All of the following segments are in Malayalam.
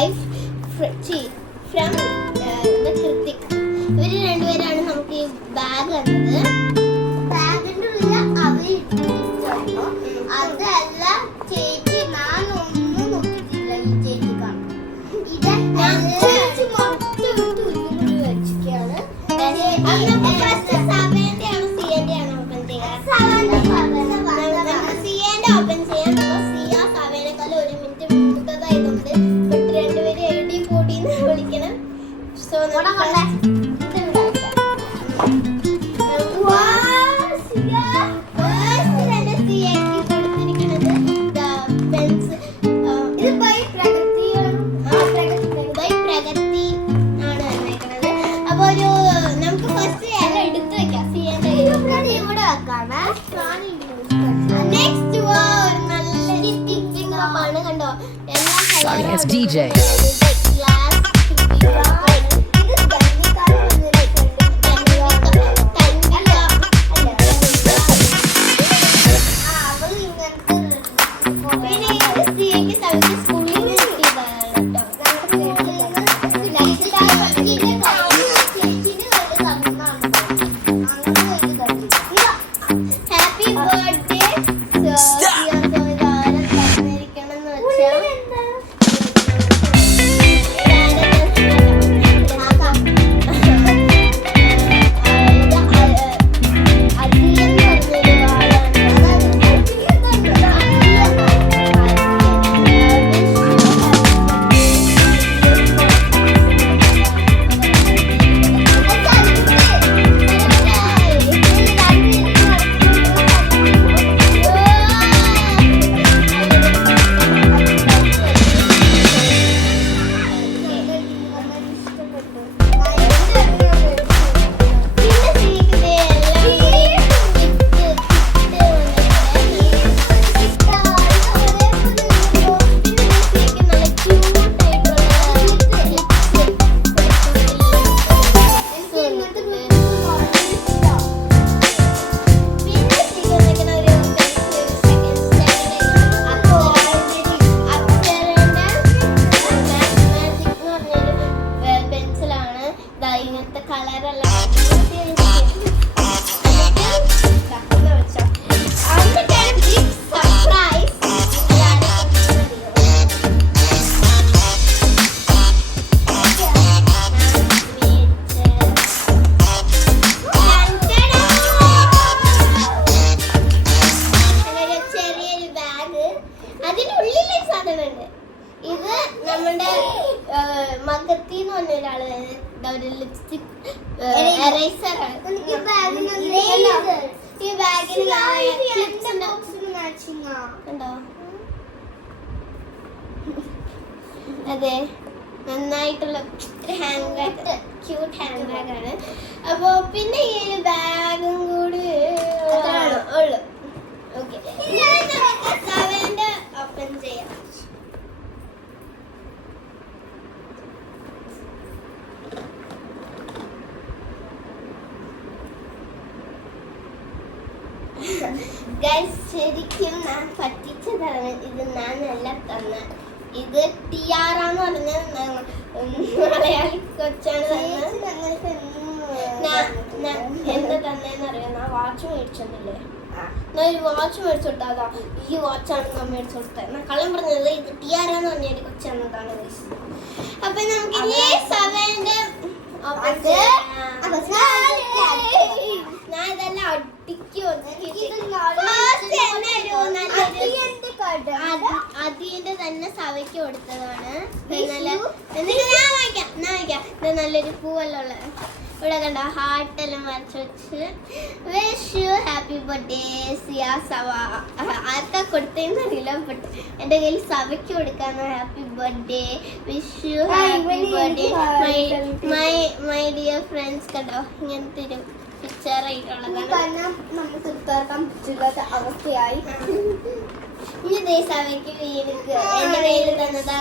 Wife from കൃത്തിക്. ഇവര് രണ്ടുപേരാണ് നമുക്ക് ഈ ബാഗ് തന്നത്. ബാഗിന്റെ ഉള്ളിൽ അതല്ല ചേച്ചി, ഞാൻ ഒന്നും നോക്കിയിട്ടില്ല. ഈ ചേച്ചി കാണും Yes, DJ. ഇത് നമ്മുടെ മകത്തി എന്ന് പറഞ്ഞ ഒരാള് ഒരു ലിപ്സ്റ്റിക് എറേസർ ആണ്. ഈ ബാഗിൽ കണ്ടോ? അതെ, നന്നായിട്ടുള്ള ഒരു hand bag, cute hand bag ആണ്. അപ്പൊ പിന്നെ ഈ ഒരു ബാഗും കൂടി ഉള്ളു. ഓക്കെ, ഓപ്പൺ ചെയ്യാം. ഗൈസ്, ശരിക്കും ഞാൻ പറ്റിച്ചതാണ്. ഇത് ഞാനല്ല തന്ന. ഇത് ടിയാറാന്ന് പറഞ്ഞ മലയാളി കൊച്ചാണ് എന്താ തന്നേന്ന് അറിയാം. ഞാൻ വാച്ച് മേടിച്ചെന്നില്ലേ, ഞാൻ ഒരു വാച്ച് മേടിച്ചു കൊടുത്താ. ഈ വാച്ചാണ് ഞാൻ മേടിച്ചു കൊടുത്തത്. ഞാൻ കള്ളം പറഞ്ഞത് ഇത് ടിയാറാന്ന് പറഞ്ഞൊരു കൊച്ചാന്നതാണ്. അപ്പൊ നമുക്ക് ഞാൻ ഇതെല്ലാം അടിക്ക് അതിന്റെ തന്നെ സവയ്ക്ക് കൊടുത്തതാണ്. നല്ലൊരു പൂവെല്ലാം ഉള്ള ഇവിടെ കണ്ട ഹാർട്ടെല്ലാം വരച്ച് വെച്ച് വിഷ് യു ഹാപ്പി ബർത്ത്ഡേ സിയാ സവ. ആർക്കാ കൊടുത്തതെന്ന് അറിയില്ല, ബട്ട് എൻ്റെ കയ്യിൽ സവയ്ക്ക് കൊടുക്കാന്ന്. Happy birthday, wish you happy birthday my dear friends. കണ്ടോ, ഇങ്ങനത്തെ ഒരു പിക്ചർ ആയിട്ടുള്ളതാണ്. നമുക്ക് തീർക്കാൻ പറ്റില്ലാത്ത അവസ്ഥയായി. ഇനി സവയ്ക്ക് വീടുക്ക് എൻ്റെ കയ്യിൽ തന്നതാ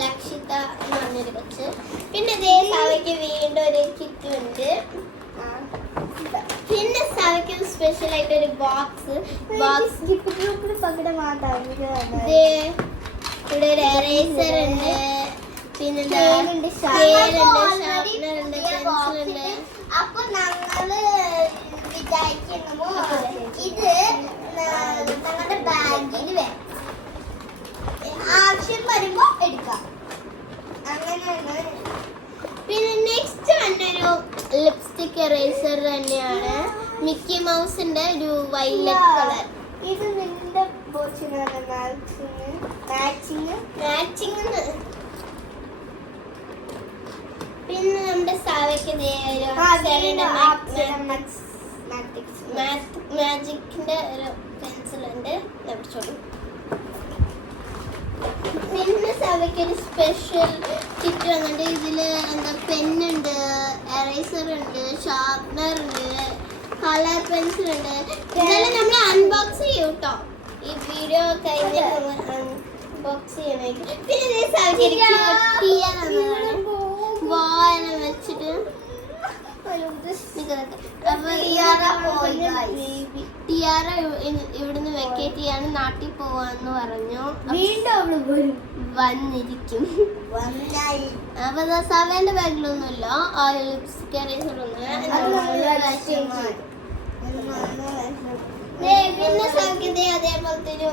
ലക്ഷിത എന്ന് പറഞ്ഞൊരു കൊച്ച്. പിന്നെ സവയ്ക്ക് വീണ്ടും ഒരു കിറ്റ് ഉണ്ട്. പിന്നെ സവയ്ക്ക് സ്പെഷ്യൽ ആയിട്ട് ഒരു ബോക്സ് ഇവിടെ ഒരു എറേസർ ഉണ്ട്, പിന്നെന്താ സ്കെയിലുണ്ട്, ഷാർപ്പനർ ഉണ്ട്, പെൻസിൽ ഉണ്ട്. അപ്പൊ ഞങ്ങള് വിചാരിക്കുന്നു ഇത് ഞങ്ങളുടെ ബാഗിൽ വേണം, ആവശ്യം വരുമ്പോ എടുക്കാം, അങ്ങനെയാണ്. പിന്നെ നെക്സ്റ്റ് വന്നൊരു ലിപ്സ്റ്റിക് എറേസർ തന്നെയാണ്, മിക്കി മൗസിന്റെ ഒരു വൈലറ്റ് കളർ. ഇത് നിന്റെ മാച്ചിങ്. പിന്നെ നമ്മുടെ സാവയ്ക്ക് മാജിക്കിന്റെ ഒരു പെൻസിൽ ഉണ്ട്. പിന്നെ സാവയ്ക്ക് ഒരു സ്പെഷ്യൽ കിറ്റ് വന്നിട്ട് ഇതില് എന്താ പെന്നുണ്ട്, എറേസർ ഉണ്ട്, ഷാർപ്പനർ ഉണ്ട്, കളർ പെൻസിൽ ഉണ്ട്. ഇതെല്ലാം നമ്മൾ അൺബോക്സ് ചെയ്യും കേട്ടോ, ഈ വീഡിയോ കഴിഞ്ഞ് അൺബോക്സ് ചെയ്യണമായിരിക്കും. പിന്നെ വായന വെച്ചിട്ട് ടിയാറ ഇവിടുന്ന് വെക്കേറ്റ് ചെയ്യാണ്, നാട്ടിൽ പോവാന്ന് പറഞ്ഞു. വീണ്ടും വന്നിരിക്കും. അപ്പൊ സവേന്റെ ബാഗിലൊന്നുമില്ല ആ ലിപ്സ്റ്റിക് എറേസർ ഒന്നും. പിന്നെ സാക്കിന്റെ അതേപോലത്തെ ഒരു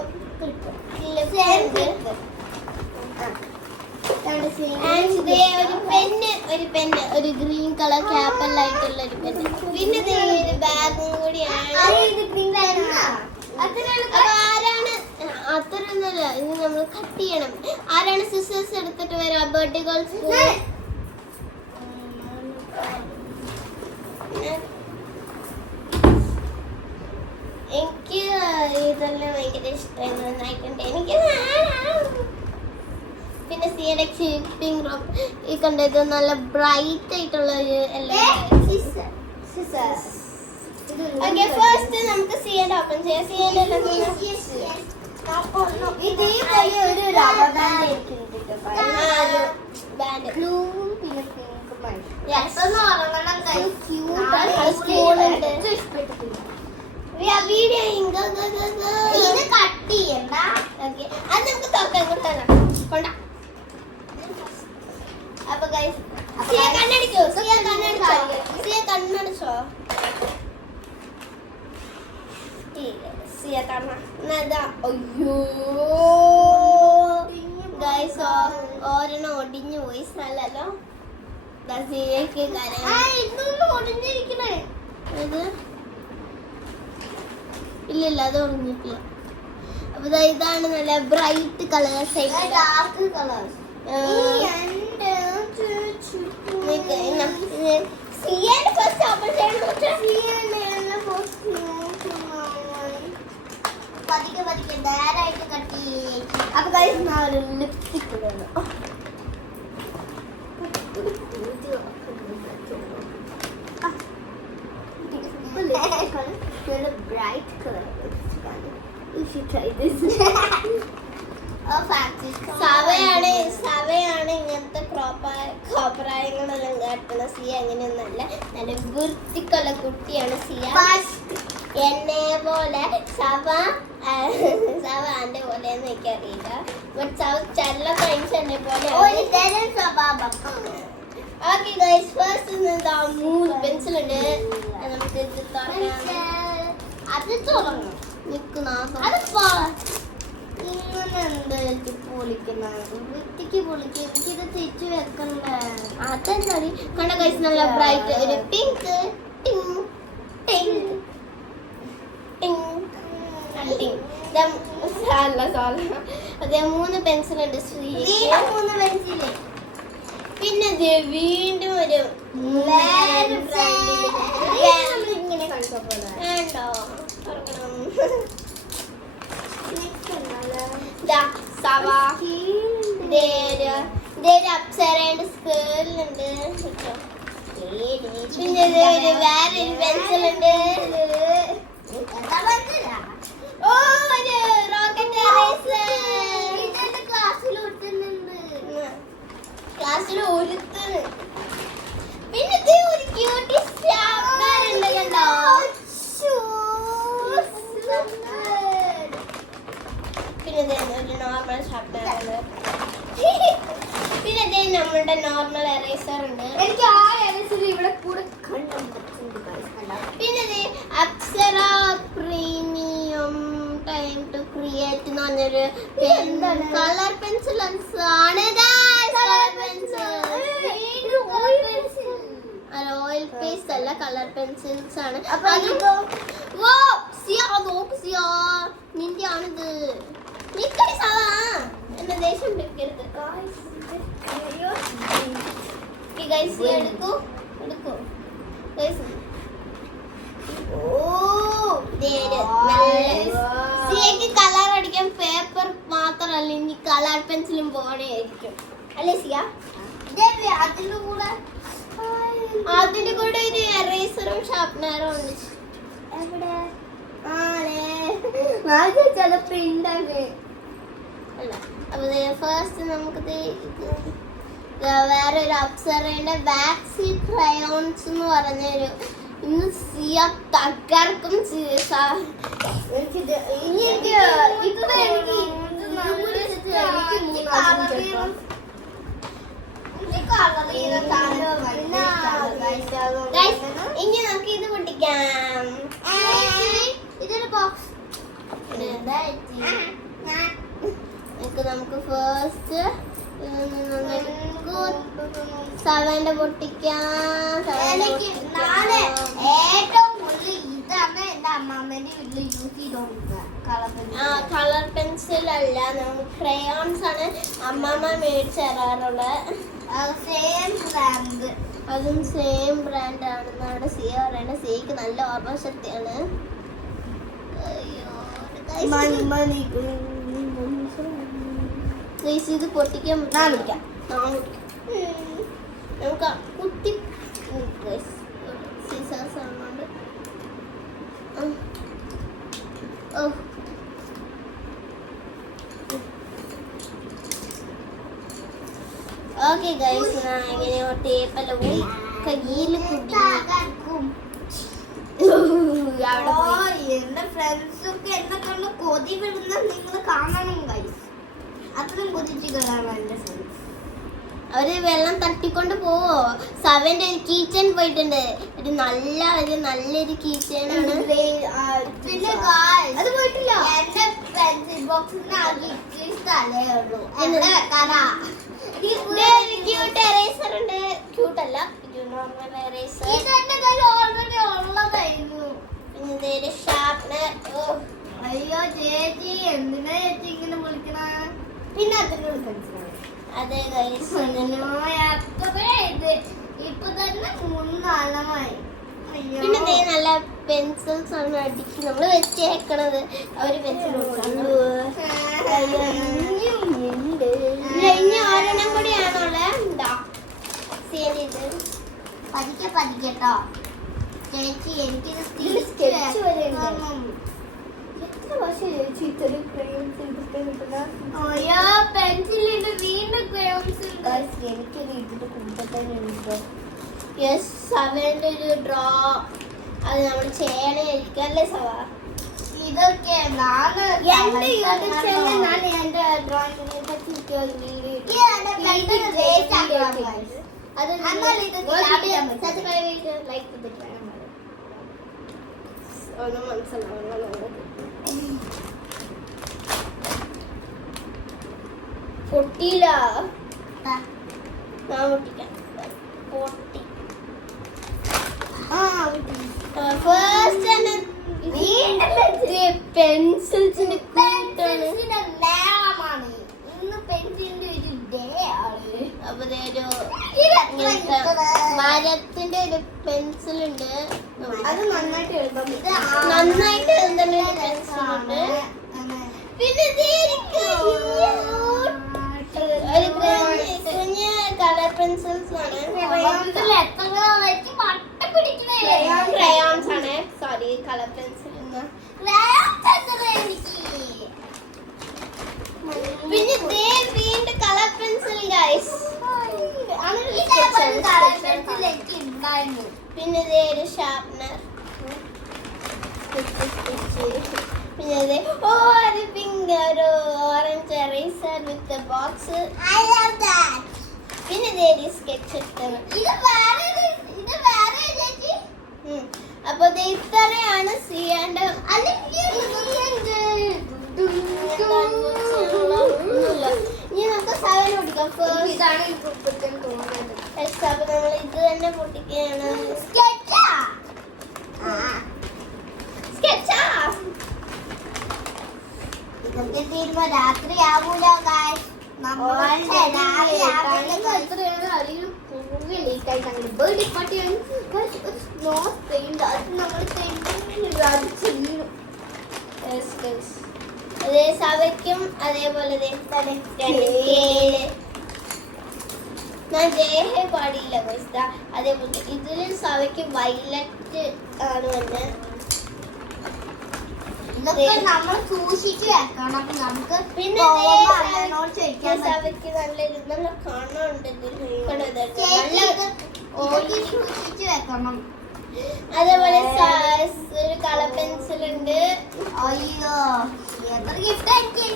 ഒരു പെന്ന് ഒരു ഗ്രീൻ കളർ ക്യാപ്പൽ ആയിട്ടുള്ള ഒരു പെന്ന്. പിന്നെ ഒരു ബാഗും കൂടിയാണ്. ആരാണ് അത്രയൊന്നുമല്ല, ഇത് നമ്മൾ കട്ട് ചെയ്യണം. ആരാണ് സിസ്റ്റേഴ്സ് എടുത്തിട്ട് വരാ? Birthday girls. എനിക്ക് ഇതെല്ലാം ഭയങ്കര ഇഷ്ടമായിട്ടുണ്ട്. എനിക്ക് പിന്നെ പിങ്ക് റോക്ക് ഈ കണ്ടത് നല്ല ബ്രൈറ്റ് ആയിട്ടുള്ള ഒരു എല്ലാം. ഓക്കെ, ഫസ്റ്റ് നമുക്ക് സിയുടെ ഓപ്പൺ ചെയ്യാം. സിയുടെ ബാൻഡ് ബ്ലൂവും പിന്നെ പിങ്കും ഇത് കട്ട് ചെയ്യണ്ട. അത് നമുക്ക് തുറക്കാൻ കൊണ്ടാ. അപ്പൊ ഗൈസ് കണ്ണടിച്ചോ, കണ്ണടിച്ചോ അയ്യോ ഗൈസ്, ഒരെണ്ണം ഒടിഞ്ഞു പോയി. സ്ഥലല്ലോ ഒടിഞ്ഞിരിക്കണേ. ഇത് ഇല്ലില്ല, അത് ഒടിഞ്ഞിട്ടില്ല. അപ്പൊ ഇതാണ് നല്ല ബ്രൈറ്റ് കളേഴ്സ്. Dark colours. പതിക്കെ നേരായിട്ട് കട്ട് ചെയ്യും. അപ്പൊ ഒരു ലിപ്സ്റ്റിക് വേണം. Bright colour. You should try this. സവയാണ് ഇങ്ങനത്തെ കോപ്രായങ്ങളെല്ലാം കാട്ടണ. സിയ അങ്ങനെയൊന്നല്ല, നല്ല വൃത്തിക്കുള്ള കുട്ടിയാണ് സിയ. എന്നെ പോലെ സവ എന്റെ പോലെ എനിക്കറിയില്ല. ബട്ട് സവ ചെല്ല ഫ്രണ്ട്സ് എന്നെ പോലെ. ഓക്കെ ഗൈസ്, ഫസ്റ്റ് മൂന്ന് പെൻസിൽ ഉണ്ട്. നമുക്ക് ഇത് അത് തുടങ്ങും. നിൽക്കുന്ന എന്താ പൊളിക്കുന്നത്? വൃത്തിക്ക് പൊളിക്കും. എനിക്കിത് തിരിച്ചു വെക്കണ്ടേ? അതെന്താ കണ്ട ഗൈസ്, നല്ല ബ്രൈറ്റ് ഒരു പിങ്ക് ടിങ് ടിങ് ടിങ്. അതെ, 3 പെൻസിൽ ഉണ്ട്. പിന്നെ വീണ്ടും ഒരു ഇങ്ങനെ കളിക്കാൻ പോലെ വേണ്ടോ അപ്സരയുടെ സ്കേളിലുണ്ട്. പിന്നെ വേറൊരു പെൻസിൽ ഉണ്ട്. ഓ, ഒരു റോക്കറ്റ് ക്ലാസ്സിൽ ഒരുത്തണ്. പിന്നെ ഒരു ക്യൂട്ടി സ്റ്റാപ്ലർ ഉണ്ട് കണ്ടോ. പിന്നെ ഒരു നോർമൽ ഷാർപ്നർ ഉണ്ട്. പറഞ്ഞൊരു കളർ പെൻസിൽസ് ആണ് ഓയിൽ പേസ്റ്റ് അല്ല, കളർ പെൻസിൽസ് ആണ്. നിന്റെ ആണിത്. എന്നെ ദേഷ്യം പിടിക്കരുത്. എടുക്കൂ സിയക്ക് കളർ അടിക്കാൻ പേപ്പർ മാത്രല്ല, ഇനി കളർ പെൻസിലും പോകണേയിരിക്കും അല്ലേ സിയ? അതിന്റെ കൂടെ ഒരു എറേസറും ഷാർപ്നറും ഉണ്ട്. ചിലപ്പോ അല്ല. അപ്പൊ ഫസ്റ്റ് നമുക്ക് വേറെ ഒരു അപ്സറയുടെ വാക്സി ക്രയോൺസ് എന്ന് പറഞ്ഞൊരു ഇന്ന് സിയ തകർക്കും. ഇനി നമുക്ക് ഇത് പൊട്ടിക്കാം. ഇതൊരു ബോക്സ്. നമുക്ക് ഫസ്റ്റ് സവന്റെ പൊട്ടിക്കാം. കളർ പെൻസിൽ അല്ല, നമുക്ക് ക്രയോൺസ് ആണ് അമ്മമ്മ മേടിച്ച് തരാറുള്ളത്. അതും സെയിം ബ്രാൻഡ് ആണെന്നാണ് സിയ പറയുന്നത്. സിയക്ക് നല്ല ഓർമ്മശക്തിയാണ്. ഇത് പൊട്ടിക്കാൻ നമുക്ക് കുത്തി സീസേഴ്സ് ആണോണ്ട്. ഓക്കെ ഗൈസ്, എങ്ങനെയോ ടേപ്പെല്ലാം പോയി കയ്യിൽ കുടിക്കും. എന്റെ ഫ്രണ്ട്സ് ഒക്കെ എന്നെ കണ്ട് കൊതി വിടുന്ന നിങ്ങൾ കാണണം ഗൈസ്. അത്രയും കൊതിച്ച് കയറാണ് എന്റെ ഫ്രണ്ട്സ്. അവര് വെള്ളം തട്ടിക്കൊണ്ട് പോവോ. സവന്റെ ഒരു കീച്ചൻ പോയിട്ടുണ്ട്. ഒരു നല്ലൊരു കീച്ചൻ ആണ്. പിന്നെ അത് പോയിട്ടില്ല. എന്റെ പെൻസിൽ ബോക്സിന് ആകെ സ്ഥലേ ഉള്ളൂ. ക്യൂട്ട് എറേസർ ഉണ്ട്. ക്യൂട്ട് അല്ല, നോർമൽ എറേസർ. ഇതെന്റെ കയ്യിൽ ഓൾറെഡി ഉള്ളതായിരുന്നു. പിന്നെ ഒരു ഷാർപ്നർ. അയ്യോ ചേച്ചി, എന്തിനാ ചേച്ചി ഇങ്ങനെ വിളിക്കണ? പിന്നെ അതിനോട് പെൻസിലാണ്. അതെ ഗൈസ്, ഇപ്പൊ തന്നെ 3 കാലമായി. പിന്നെ നല്ല പെൻസിൽസ് ആണ് അടിച്ച് നമ്മള് വെച്ചേക്കണത്. അവര് പെൻസിൽ ഇനി ഒരെണ്ണം കൂടിയാണുള്ളത്. എന്താ പതിക്കട്ടോ ചേച്ചി, എനിക്കിത് സ്കെച്ച് വരെ പെൻസിലിന്റെ വീണ്ടും ക്രയോൺസ്. സവന്റെ ഒരു ഡ്രോ അത് നമ്മൾ ചെയ്യണായിരിക്കും അല്ലേ സവ? ഇതൊക്കെ എന്റെ ഡ്രോയിങ്ങിനെ ഒന്നും മനസ്സിലാവുന്ന പൊട്ടിയില്ല. പൊട്ടിക്കാം. പൊട്ടി. ഫസ്റ്റ് തന്നെ പെൻസിൽസിന്റെ നേരമാണ്. ഇന്ന് പെൻസിലിന്റെ ഒരു ഡേ ആണ്. അപ്പൊ മരത്തിന്റെ ഒരു പെൻസിൽ ഉണ്ട്. അത് നന്നായിട്ട് എഴുതാം. നന്നായിട്ട് എഴുതുന്ന ഒരു പെൻസിൽ ഉണ്ട്. പിന്നെ കുഞ്ഞ് കളർ പെൻസിൽസ് ആണ്. ക്രയോൺസ് ആണ്. Sorry, colour pencil. പിന്നെ വീണ്ടും കളർ പെൻസിൽ ഗൈസ്. പിന്നെ ഒരു ഷാർപ്നർ. പിന്നെ ഒരു പിങ്ക് ഒരു ഓറഞ്ച് എറേസർ വിത്ത് ബോക്സ്. പിന്നെ സ്കെച്ച് എടുത്തത്. അപ്പൊ ഇത്രയാണ് സിയാന്റെ ഇതൊക്കെ തീരുമ്പോ രാത്രി ആവൂല guys. നമ്മളൊക്കെ രാവിലെ ആവൂല guys. അതേ സവയ്ക്കും അതേപോലെ ഞാൻ ജയഹേ പാടിയില്ല ഗൈസ്. അതേപോലെ ഇതിൽ സവയ്ക്ക് വൈലറ്റ് ആണ് വന്നെ. ഇതൊക്കെ നമ്മൾ സൂക്ഷിച്ചു വെക്കണം. അപ്പൊ നമുക്ക് പിന്നെ അമ്മേനോട് ചോദിക്കാൻ സവയ്ക്ക് നല്ല കാണാനുണ്ട് ഇതൊക്കെ സൂക്ഷിച്ചു വെക്കണം. അതേപോലെ ഒരു കളർ പെൻസിൽ ഉണ്ട്. അയ്യോ എത്ര ഗിഫ്റ്റ് എനിക്ക്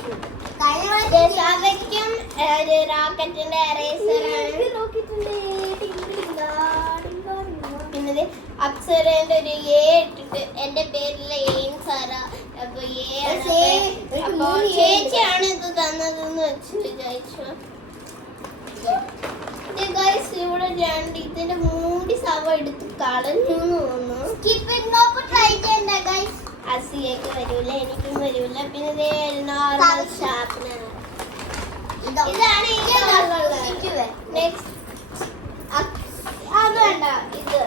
സവയ്ക്കും ഒരു റാക്കറ്റിന്റെ എറേസർ ആണ്. പിന്നെ അപ്സരന്റെ ഒരു എ ഇട്ടിട്ട് എന്റെ പേരിലെ എയിം സാറ. അപ്പൊ എ അപ്പൊ ചേച്ചിയാണ് ഇത് തന്നതെന്ന് വെച്ചിട്ട് വിചാരിച്ചു. ഇവിടെ രണ്ട് ഇതിന്റെ മൂടി സവ എടുത്ത് കളഞ്ഞു തോന്നുന്നു. അസിയൊക്കെ വരൂല, എനിക്കും വരൂല. പിന്നെ നോർമൽ ഷാർപ്പനർ. ഇതാണ് നെക്സ്റ്റ്. അത് വേണ്ട, ഇത്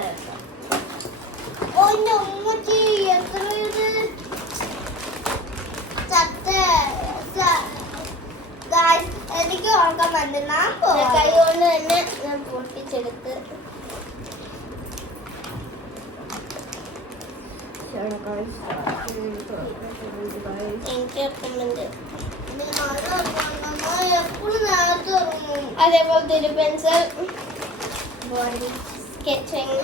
എത്ര ഇത് ചത്ത എനിക്ക് ഓർക്കാൻ പറ്റുന്ന കൈ കൊണ്ട് തന്നെ ഞാൻ പൊട്ടിച്ചെടുത്ത്. എനിക്ക് ഓർക്കുന്നുണ്ട്. എപ്പോഴും നേരത്തെ ഉറങ്ങും. അതേപോലത്തെ ഒരു pencil, sketching,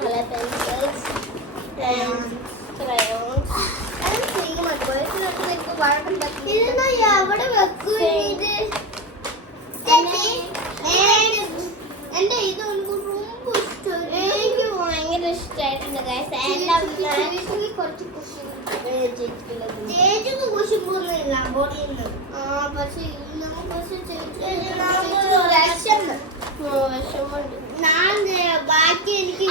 color pencils and crayons. എവിടെ വെക്കും ഇത്? എന്റെ ഇത് ரொம்ப ഇഷ്ടം. എനിക്ക് ഭയങ്കര ഇഷ്ടമായിട്ടുണ്ട് guys. കുറച്ച് ചേച്ചിക്ക് കുശിപ്പൊന്നുമില്ല ബോഡിയിൽ നിന്ന്. പക്ഷെ വിഷമുണ്ട്. ഞാൻ ബാക്കി എനിക്ക്